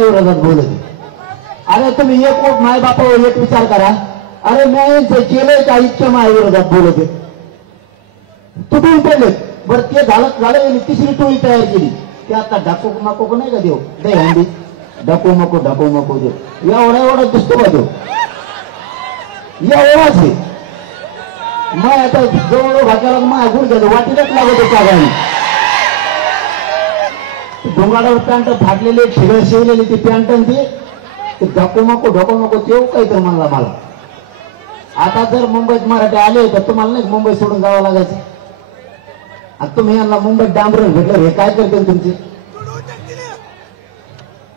विरोधात बोलत. अरे तुम्ही एक माय बापावर एक विचार करा. अरे मी केलंय का इतक्या माझ्या विरोधात बोलत तुटून पडले. बरं ते झालं तिसरी टोळी तयार केली. ते आता ढाकू माको नाही का देव दे हंडी ढाकू मको देव एवढा दिसतो का देव एवढाच आहे. मग आता जवळ भाग्याला माझ्या गुडघ्याचं वाटीलाच लागत होता गाडी. डोंगाडावर पॅन्ट फाटलेले ठिगळ शिवलेली ती पॅन्ट ते ढाकू नको तेव काहीतरी म्हणला मला. आता जर मुंबईत मराठी आले तर तुम्हाला नाही मुंबई सोडून जावं लागायचं. आता तुम्ही यांना मुंबईत डांबरण भेटलं हे काय करते तुमचे.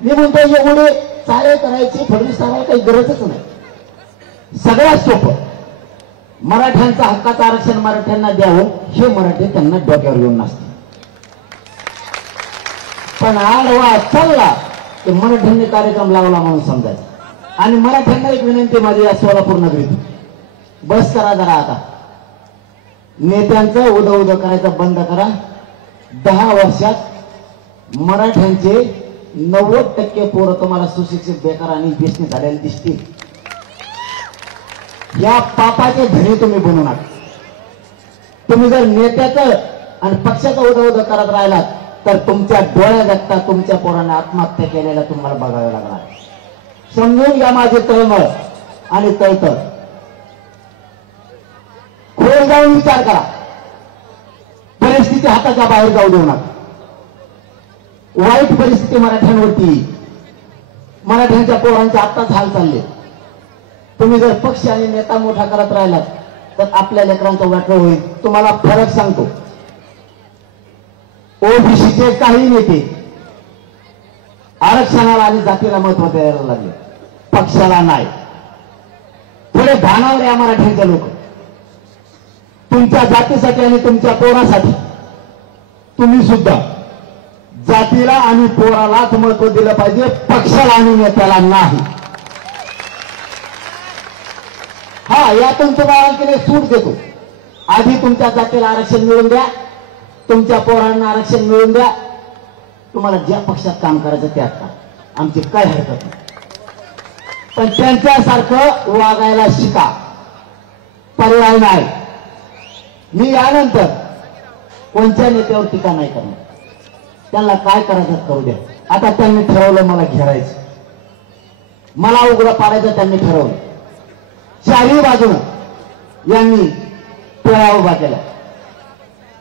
मी म्हणतो एवढे चाळे करायची फडणवीस साहेबांना काही गरजच नाही. सगळ्यात सोपं मराठ्यांचा हक्काचं आरक्षण मराठ्यांना द्यावं हे मराठी त्यांना डोक्यावर घेऊन नसते. पण आडवा चालला की मराठ्यांनी कार्यक्रम लावला म्हणून समजायचा. आणि मराठ्यांना एक विनंती माझी या सोलापूर नगरीत बस करा जरा. आता नेत्यांचं उद करायचं बंद करा. 10 वर्षात मराठ्यांचे 90% पोरं तुम्हाला सुशिक्षित बेकार आणि बेसनी झालेले दिसतील. या पापाचे धनी तुम्ही बनू नका. तुम्ही जर नेत्याचं आणि पक्षाचं उद करत राहिलात तर तुमच्या डोळ्या जगता तुमच्या पोरांना आत्महत्या केलेल्या तुम्हाला बघावे लागणार. समजून घ्या माझे तळमळ आणि तळतळ. खोल जाऊन विचार करा. परिस्थिती हाताच्या बाहेर जाऊ देऊ नका. वाईट परिस्थिती मराठ्यांवरती मराठ्यांच्या पोरांचे आत्ताच हाल चालले. तुम्ही जर पक्ष आणि नेता मोठा करत राहिलात तर आपल्या लेकरांचं वाटलं होईल. तुम्हाला फरक सांगतो. ओबीसीचे काही नेते आरक्षणाला आणि जातीला महत्व द्यायला लागले, पक्षाला नाही. थोडे भानावर या मराठ्यांचे लोक. तुमच्या जातीसाठी आणि तुमच्या पोरासाठी तुम्ही सुद्धा जातीला आणि पोरालाच महत्व दिलं पाहिजे, पक्षाला आणि नेत्याला नाही. हा यातून तुम्हाला आणखी सूट देतो. आधी तुमच्या जातीला आरक्षण मिळून द्या, तुमच्या पोरांना आरक्षण मिळून द्या. तुम्हाला ज्या पक्षात काम करायचं त्यात का आमची काय हरकत नाही. पण त्यांच्यासारखं वागायला शिका, पर्याय नाही. मी यानंतर कोणत्या नेत्यावर टीका नाही करणार. त्यांना काय करायचं करू द्या. आता त्यांनी ठरवलं मला घेरायचं, मला उघडं पाडायचं त्यांनी ठरवलं. चारही बाजूनं यांनी टोळा उभा केला.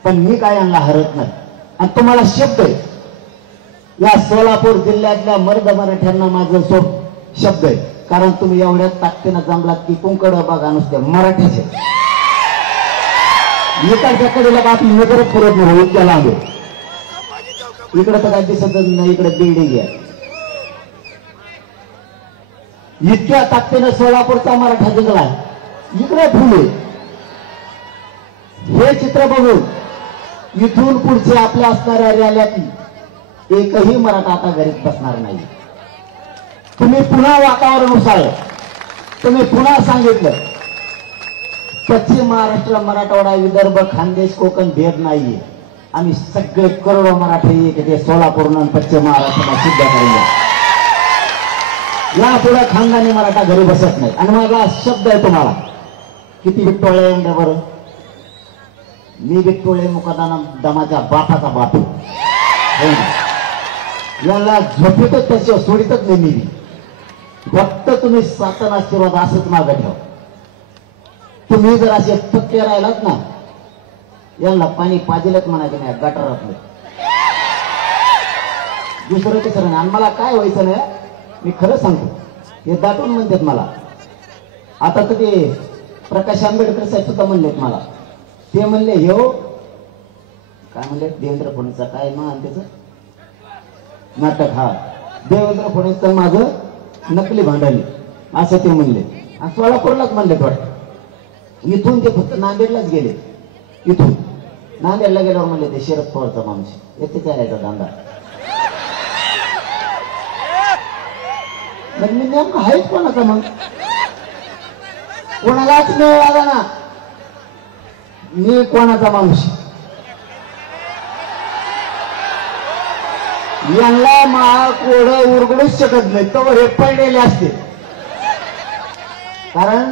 पण मी काय यांना हरत नाही. आणि तुम्हाला शब्द आहे, या सोलापूर जिल्ह्यातल्या मर्द मराठ्यांना माझं शब्द आहे. कारण तुम्ही एवढ्या ताकदीनं जमलात की कुंकड बघा नुसते मराठीचे. इकडच्या कडेला बाकी नजर पुरत नाही. इतक्या लांब इकडे तर काय दिसत नाही. इकडे बिल्डिंग आहे. इतक्या ताकदीनं सोलापूरचा मराठा जिंकला. इकडे फुले. हे चित्र बघून इथून पुढचे आपल्या असणाऱ्या रॅल्यात एकही मराठा आता घरीच बसणार नाही. तुम्ही पुन्हा वातावरण उसळलं. तुम्ही पुन्हा सांगितलं पश्चिम महाराष्ट्र, मराठवाडा, विदर्भ, खानदेश, कोकण भेद नाहीये. आम्ही सगळे करोडो मराठी एक ते सोलापूर आणि पश्चिम महाराष्ट्राला सिद्ध करूया. या पुढे खानदानी मराठा घरी बसत नाही. आणि माझा शब्द आहे तुम्हाला, किती विठ्ठोळे म्हणता बरं. मी विठ्ठोळे मुकादमाच्या बापाचा बापू. याला झोपेतच त्याच्यावर सोडितच नाही मी. फक्त तुम्ही सातन आशीर्वाद असंच मागं ठेवा. तुम्ही जर असे पक्के राहिलात ना, यांना पाणी पाजिलच म्हणायचं नाही गटारातलं. दुसरं कसं नाही. आणि मला काय व्हायचं नाही, मी खरं सांगतो. हे दाटून म्हणतात मला. आता तर ते प्रकाश आंबेडकर साहेब सुद्धा म्हणलेत मला. ते म्हणले हो काय म्हणले, देवेंद्र फडणवीसचा काय मान त्याचं नाटक. हा देवेंद्र फडणवीसचं माझं नकली भांडवली असं ते म्हणले. आणि सोलापूरलाच म्हणले वाटतं. इथून ते फक्त नांदेडलाच गेले. इथून नांदेडला गेल्यावर म्हणले ते शरद पवारचा माणूस येथे चालायचा दांडा. मग मी नेमकं आहेच कोणाचा मग, कोणालाच नाही आला ना. मी कोणाचा माणूस यांना कोड उरगडूच शकत नाही तो हे पडलेले असते. कारण